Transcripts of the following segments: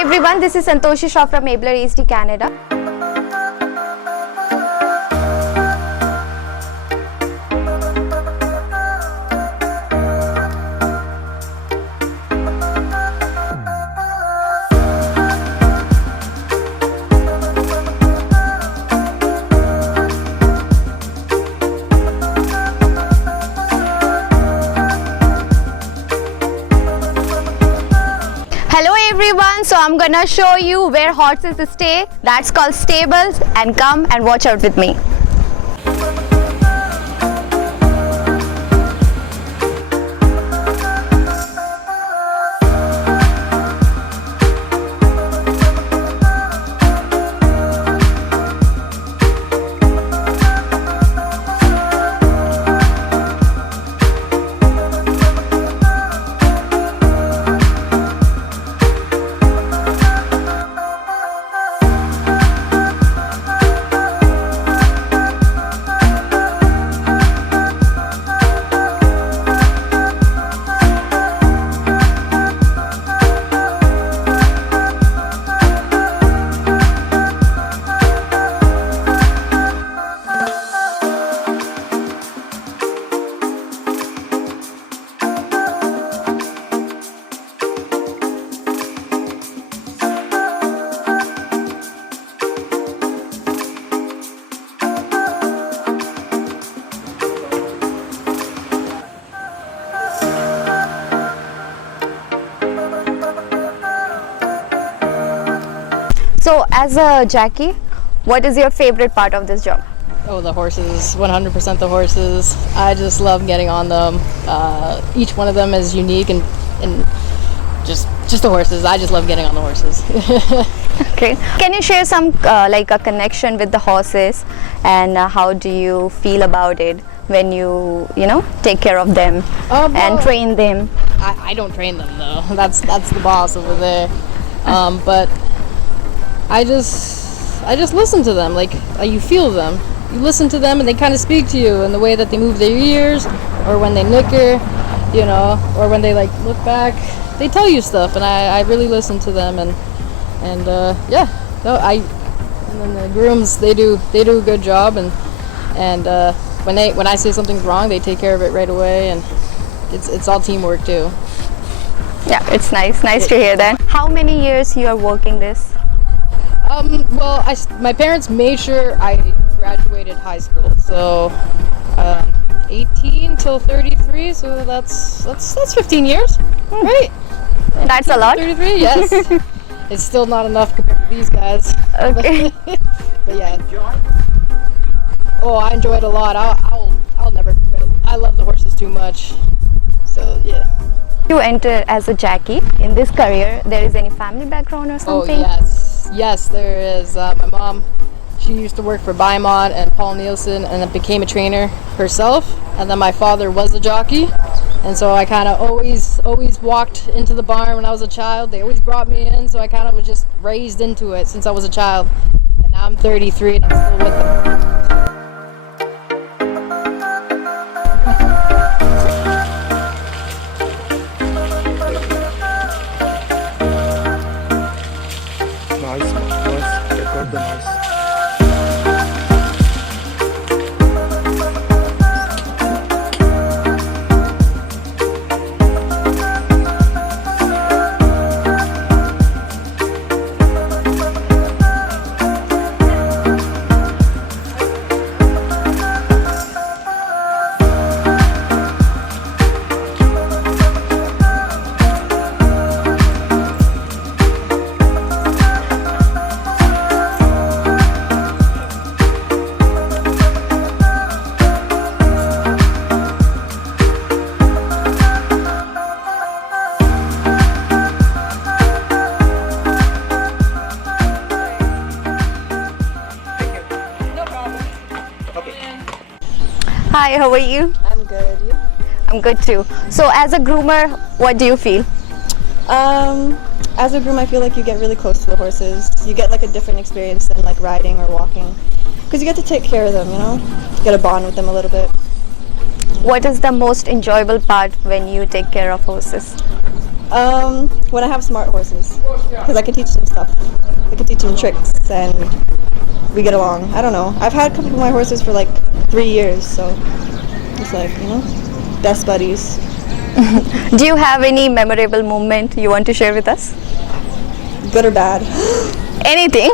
Hi everyone, this is Santoshi Shah from Abler East Canada. Hello everyone, so I'm gonna show you where horses stay. That's called stables, and come and watch out with me. So as a jockey, what is your favorite part of this job? Oh, the horses, 100% the horses. I just love getting on them. Each one of them is unique and just the horses. I just love getting on the horses. Okay. Can you share some like a connection with the horses, and how do you feel about it when you take care of them and train them? I don't train them though. That's the boss over there. But I just listen to them. Like you feel them. You listen to them and they kind of speak to you in the way that they move their ears, or when they nicker, or when they like look back. They tell you stuff, and I really listen to them, and yeah. No, and then the grooms, they do a good job, and when I say something's wrong, they take care of it right away, and it's all teamwork too. Yeah, it's nice to hear that. How many years you are working this? Well, my parents made sure I graduated high school, so 18 till 33, so that's 15 years, right? That's a lot. 33, yes. It's still not enough compared to these guys. Okay. But yeah. Oh, I enjoy it a lot. I'll never quit. I love the horses too much. So yeah. You enter as a jockey in this career. There is any family background or something? Oh yes, there is. My mom, she used to work for Bymont and Paul Nielsen, and then became a trainer herself. And then my father was a jockey, and so I kind of always walked into the barn when I was a child. They always brought me in, so I kind of was just raised into it since I was a child. And now I'm 33 and I'm still with them. Nice, record the noise. Hi, how are you? I'm good. You? I'm good too. So as a groomer, what do you feel? As a groom, I feel like you get really close to the horses. You get like a different experience than like riding or walking, because you get to take care of them, You get a bond with them a little bit. What is the most enjoyable part when you take care of horses? When I have smart horses, because I can teach them stuff. I can teach them tricks, and we get along. I don't know. I've had a couple of my horses for like 3 years, so it's like, best buddies. Do you have any memorable moment you want to share with us? Good or bad? Anything?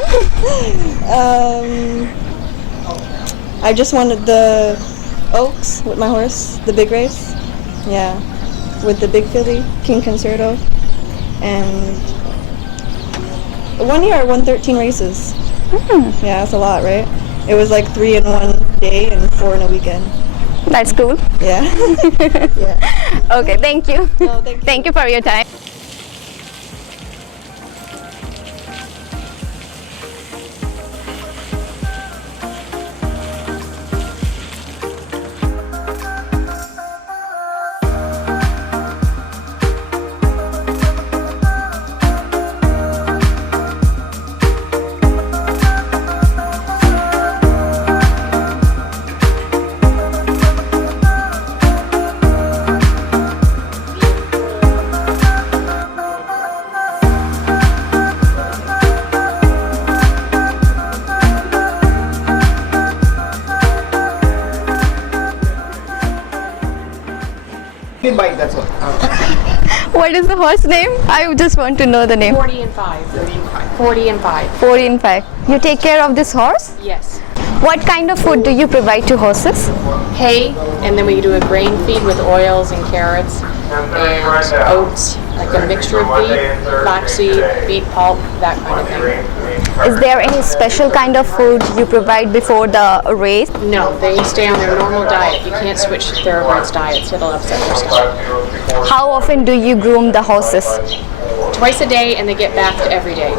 I just wanted the Oaks with my horse, the big race. Yeah, with the big filly, King Concerto. And 1 year I won 13 races. Yeah, that's a lot, right? It was like 3 in one day and 4 in a weekend. That's cool. Yeah. Yeah. Okay, thank you. No, thank you. Thank you for your time. Bike, that's all. What is the horse name? I just want to know the name. 40 and 5. 40 and 5. 40 and 5. You take care of this horse? Yes. What kind of food do you provide to horses? Hay, and then we do a grain feed with oils and carrots and oats, like a mixture of beet, flaxseed, beet pulp, that kind of thing. Is there any special kind of food you provide before the race? No, they stay on their normal diet. You can't switch to thoroughbreds diets. It'll upset their stomach. How often do you groom the horses? Twice a day, and they get bathed every day.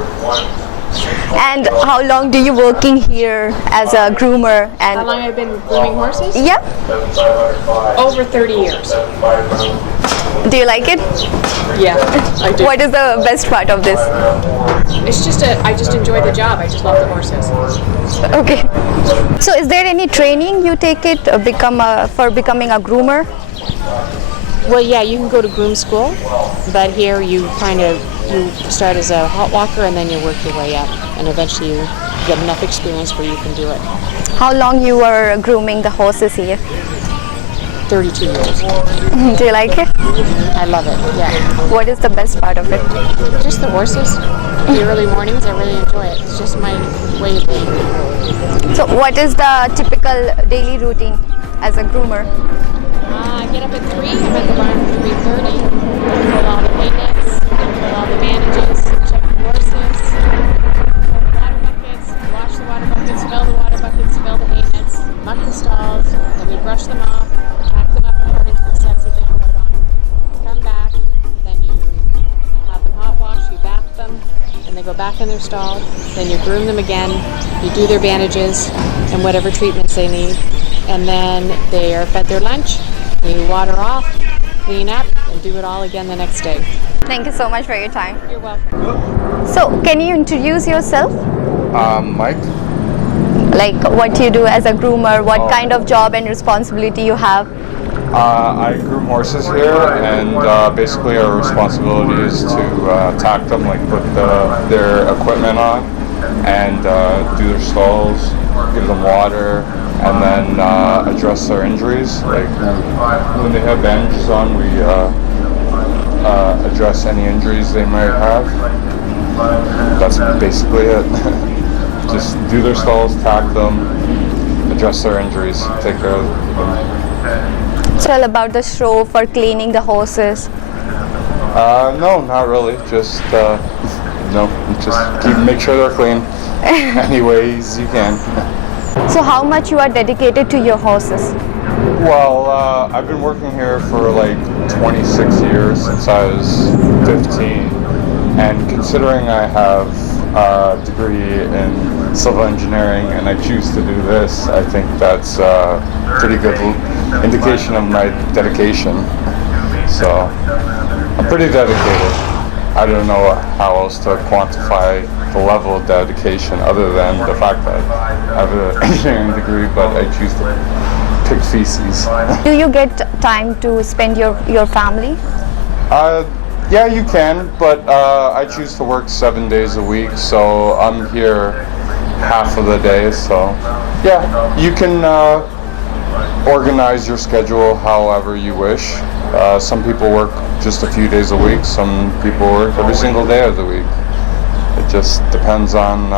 And how long do you working here as a groomer? How And long I've been grooming horses? yeah, Over 30 years. do you like it? Yeah, I do. What is the best part of this? It's just I just enjoy the job. I just love the horses. Okay. So is there any training you take it for becoming a groomer? Well, yeah, you can go to groom school, but here you start as a hot walker and then you work your way up, and eventually you get enough experience where you can do it. How long you were grooming the horses here? 32 years. Do you like it? I love it. Yeah, What is the best part of it? just the horses. The early mornings, I really enjoy it. It's just my way of being. So what is the typical daily routine as a groomer? I get up at 3. I'm at the barn at 3:30. Pull all the hay nets, pull all the bandages, check the horses, fill the water buckets, wash the water buckets, fill the water buckets, fill the hay nets, muck the stalls, then we brush them off, pack them up according to the sets that they go out on. Come back, then you have them hot wash, you bath them, and they go back in their stall. Then you groom them again, you do their bandages and whatever treatments they need, and then they are fed their lunch. You water off, clean up, and do it all again the next day. Thank you so much for your time. You're welcome. So can you introduce yourself? Mike. Like what you do as a groomer, what kind of job and responsibility you have? I groom horses here, and basically our responsibility is to tack them, like put their equipment on, and do their stalls, give them water, and then address their injuries. Like when they have bandages on, we address any injuries they might have. That's basically it. Just do their stalls, tack them, address their injuries, take care of them. Tell about the show for cleaning the horses. No, not really. Just make sure they're clean any ways you can. So how much you are dedicated to your horses? Well, I've been working here for like 26 years, since I was 15, and considering I have a degree in civil engineering and I choose to do this, I think that's a pretty good indication of my dedication. So I'm pretty dedicated. I don't know how else to quantify the level of dedication other than the fact that I have an engineering degree, but I choose to pick feces. Do you get time to spend your family? Yeah, you can, but I choose to work 7 days a week, so I'm here half of the day. So, yeah, you can organize your schedule however you wish. Some people work just a few days a week. Some people work every single day of the week. It just depends on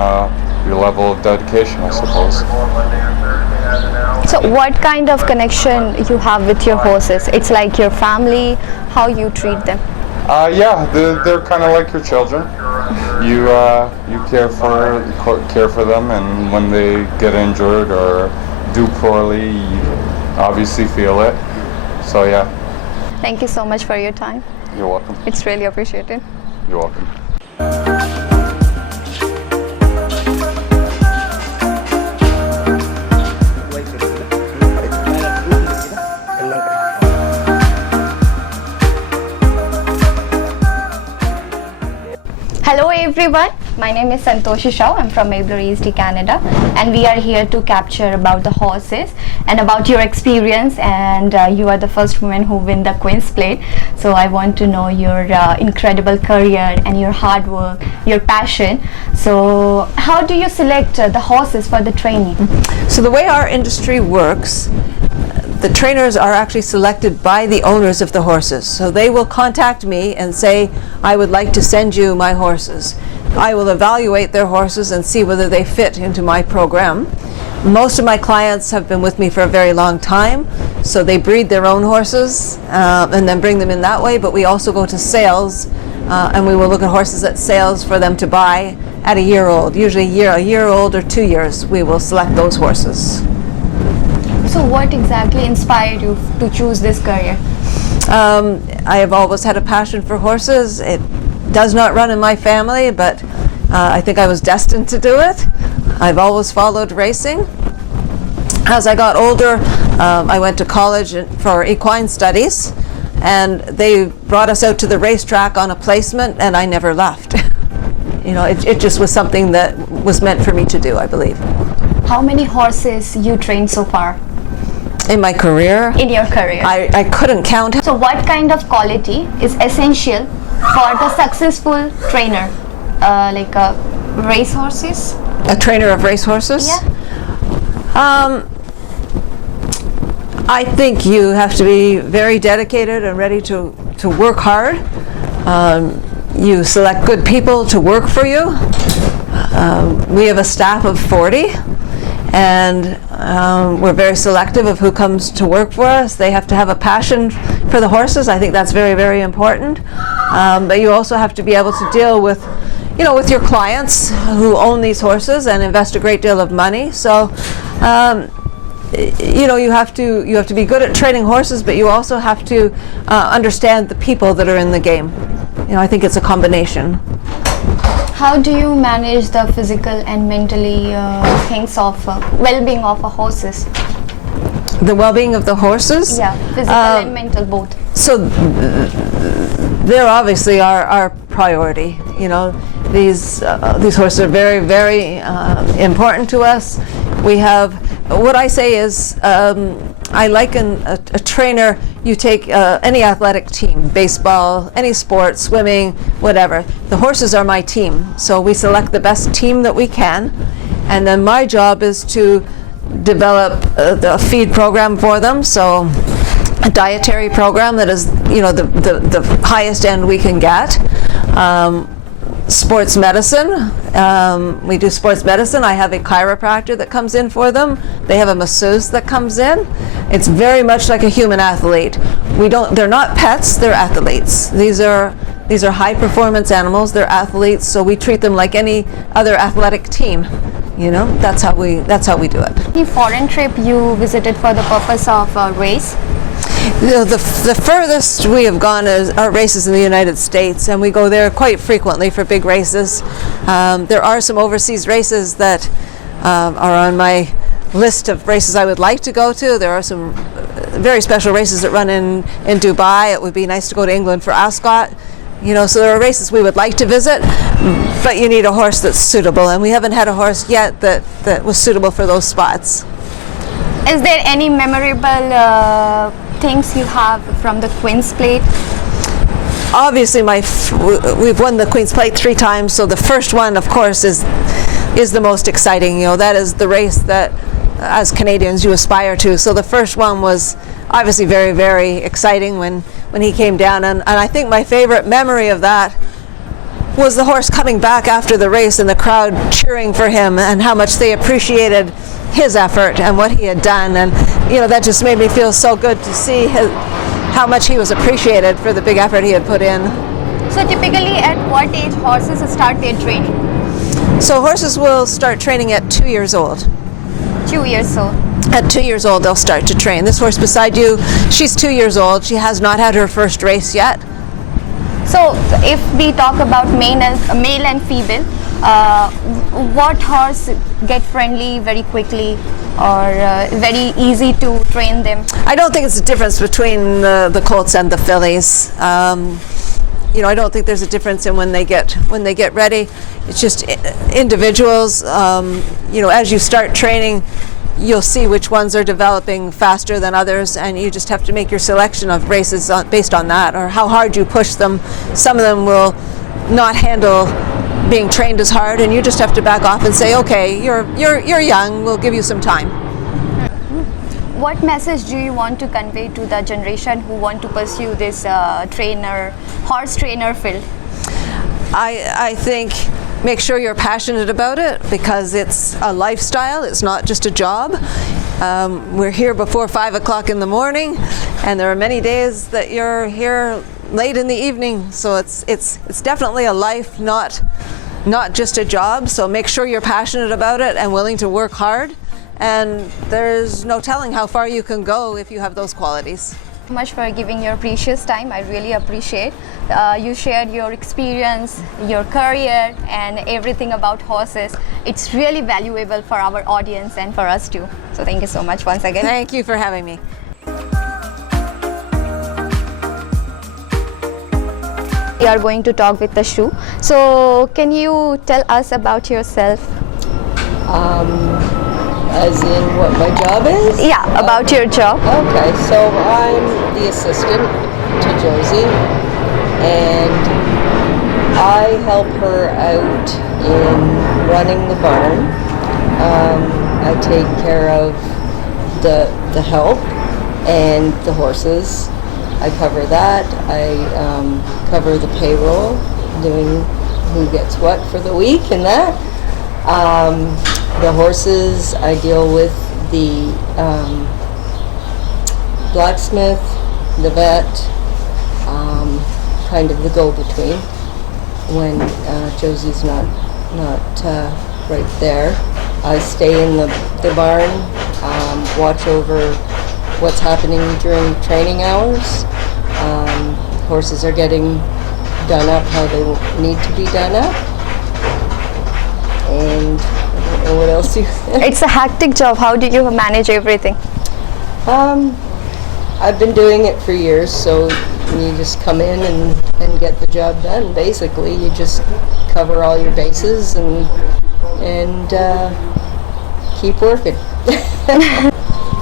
your level of dedication, I suppose. So what kind of connection you have with your horses? It's like your family, how you treat them? Yeah, they're kind of like your children. You care for them, and when they get injured or do poorly, you obviously feel it. So yeah. Thank you so much for your time. You're welcome. It's really appreciated. You're welcome. Hello everyone, my name is Santoshi Shah. I'm from Mabler East, Canada, and we are here to capture about the horses and about your experience, and you are the first woman who win the Queen's Plate. So I want to know your incredible career and your hard work, your passion. So how do you select the horses for the training? So the way our industry works, the trainers are actually selected by the owners of the horses. So they will contact me and say, I would like to send you my horses. I will evaluate their horses and see whether they fit into my program. Most of my clients have been with me for a very long time, so they breed their own horses and then bring them in that way, but we also go to sales and we will look at horses at sales for them to buy at a year old. Usually a year old or 2 years, we will select those horses. So what exactly inspired you to choose this career? I have always had a passion for horses. It does not run in my family, but I think I was destined to do it. I've always followed racing. As I got older, I went to college for equine studies, and they brought us out to the racetrack on a placement, and I never left. You know, it just was something that was meant for me to do, I believe. How many horses you trained so far? In my career? In your career. I couldn't count. So what kind of quality is essential for the successful trainer? Like race horses? A trainer of race horses? Yeah. I think you have to be very dedicated and ready to work hard. You select good people to work for you. We have a staff of 40. And we're very selective of who comes to work for us. They have to have a passion for the horses. I think that's very, very important. But you also have to be able to deal with, you know, with your clients who own these horses and invest a great deal of money. So, you know, you have to be good at training horses, but you also have to understand the people that are in the game. You know, I think it's a combination. How do you manage the physical and mentally things of well-being of a horses? The well-being of the horses? Yeah, physical and mental both. So they're obviously our priority. You know, these horses are very, very important to us. We have, what I say is, I liken a trainer. You take any athletic team, baseball, any sport, swimming, whatever. The horses are my team, so we select the best team that we can, and then my job is to develop the feed program for them. So a dietary program that is, you know, the highest end we can get. Sports medicine. We do sports medicine. I have a chiropractor that comes in for them. They have a masseuse that comes in. It's very much like a human athlete. They're not pets, they're athletes. These are high performance animals, they're athletes, so we treat them like any other athletic team. You know, that's how we do it. Any foreign trip you visited for the purpose of race? You know, the furthest we have gone are races in the United States, and we go there quite frequently for big races. There are some overseas races that are on my list of races I would like to go to. There are some very special races that run in Dubai. It would be nice to go to England for Ascot. You know, so there are races we would like to visit, but you need a horse that's suitable, and we haven't had a horse yet that was suitable for those spots. Is there any memorable things you have from the Queen's Plate? obviously we've won the Queen's Plate 3 times, so the first one, of course, is the most exciting. You know, that is the race that, as Canadians, you aspire to. So the first one was obviously very, very exciting when he came down, and I think my favorite memory of that was the horse coming back after the race and the crowd cheering for him, and how much they appreciated his effort and what he had done. And you know, that just made me feel so good to see how much he was appreciated for the big effort he had put in. So typically at what age horses start their training? So horses will start training at 2 years old. 2 years old. At 2 years old, they'll start to train. This horse beside you, she's 2 years old. She has not had her first race yet. So if we talk about male and female, what horse get friendly very quickly, or very easy to train them? I don't think it's a difference between the colts and the fillies. You know, I don't think there's a difference in when they get ready. It's just individuals. You know, as you start training, you'll see which ones are developing faster than others, and you just have to make your selection of races based on that, or how hard you push them. Some of them will not handle being trained as hard, and you just have to back off and say, okay, you're young, we'll give you some time. What message do you want to convey to the generation who want to pursue this horse trainer field? I think make sure you're passionate about it, because it's a lifestyle, it's not just a job. We're here before 5 o'clock in the morning, and there are many days that you're here late in the evening, so it's definitely a life, not just a job. So make sure you're passionate about it and willing to work hard, and there's no telling how far you can go if you have those qualities. Much for giving your precious time. I really appreciate. You shared your experience, your career, and everything about horses. It's really valuable for our audience and for us too. So thank you so much once again. Thank you for having me. We are going to talk with the Shu. So can you tell us about yourself? As in what my job is? Yeah, about your job. Okay, so I'm the assistant to Josie, and I help her out in running the barn. I take care of the help and the horses. I cover that. I cover the payroll, doing who gets what for the week and that. The horses, I deal with the blacksmith, the vet, kind of the go-between when Josie's not right there. I stay in the barn, watch over what's happening during training hours. Horses are getting done up how they need to be done up. And I don't know what else you think. It's a hectic job. How do you manage everything? I've been doing it for years, so you just come in and get the job done. Basically, you just cover all your bases and keep working.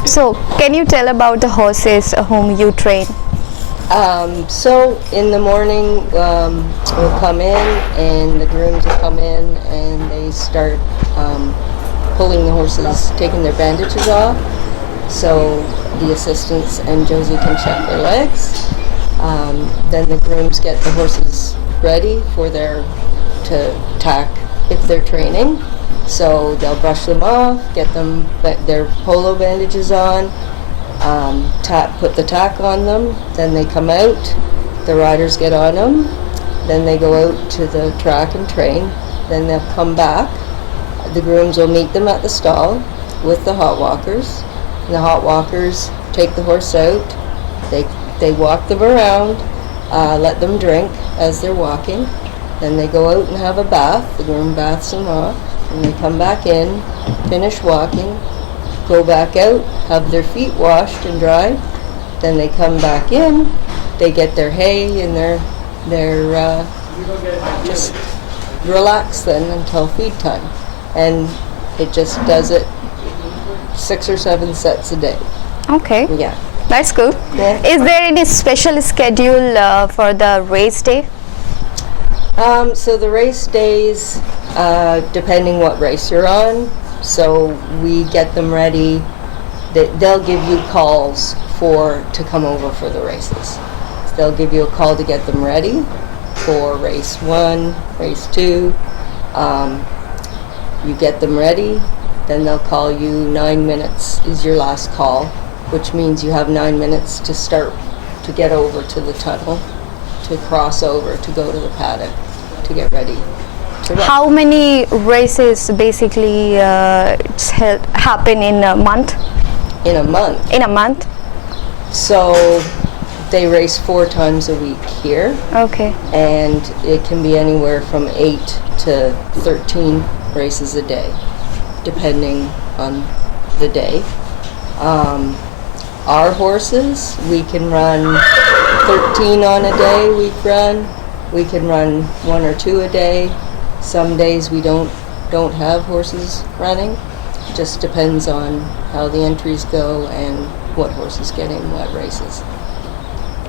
So, can you tell about the horses whom you train? So in the morning, we'll come in, and the grooms will come in, and they start pulling the horses, taking their bandages off, so the assistants and Josie can check their legs. Then the grooms get the horses ready for to tack if they're training. So they'll brush them off, get them their polo bandages on, put the tack on them, then they come out, the riders get on them, then they go out to the track and train, then they'll come back. The grooms will meet them at the stall with the hot walkers. The hot walkers take the horse out, they walk them around, let them drink as they're walking, then they go out and have a bath, the groom baths them off, and they come back in, finish walking, go back out, have their feet washed and dried, then they come back in, they get their hay and their just relax then until feed time. And it just does it 6 or 7 sets a day. Okay. Yeah. That's cool. Yeah. Is there any special schedule for the race day? So the race days, depending what race you're on, so we get them ready. They'll give you calls to come over for the races. So they'll give you a call to get them ready for race 1, race 2. You get them ready, then they'll call you. 9 minutes is your last call, which means you have 9 minutes to start to get over to the tunnel, to cross over, to go to the paddock, to get ready to run. How many races basically happen in a month? In a month. In a month? So they race 4 times a week here, Okay. and it can be anywhere from 8 to 13 races a day, depending on the day. Our horses, we can run 13 on a day. We can run 1 or 2 a day. Some days we don't have horses running. Just depends on how the entries go and what horses get in what races.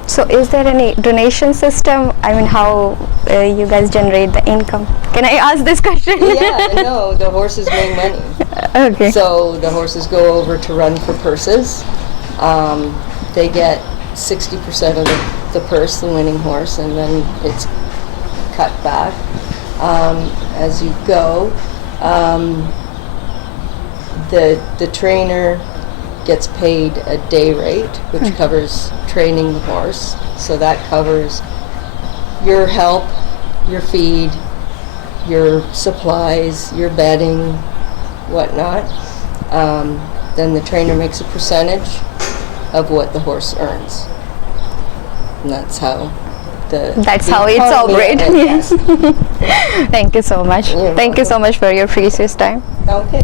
So is there any donation system? I mean, how you guys generate the income? Can I ask this question? Yeah, no, the horses make money. Okay. So the horses go over to run for purses. They get 60% of the purse, the winning horse, and then it's cut back as you go. The trainer gets paid a day rate, which covers training the horse. So that covers your help, your feed, your supplies, your bedding, whatnot. Then the trainer makes a percentage of what the horse earns. And that's how it's economy operated. is. Yes. Thank you so much. You're Thank you so much for your precious time. Okay.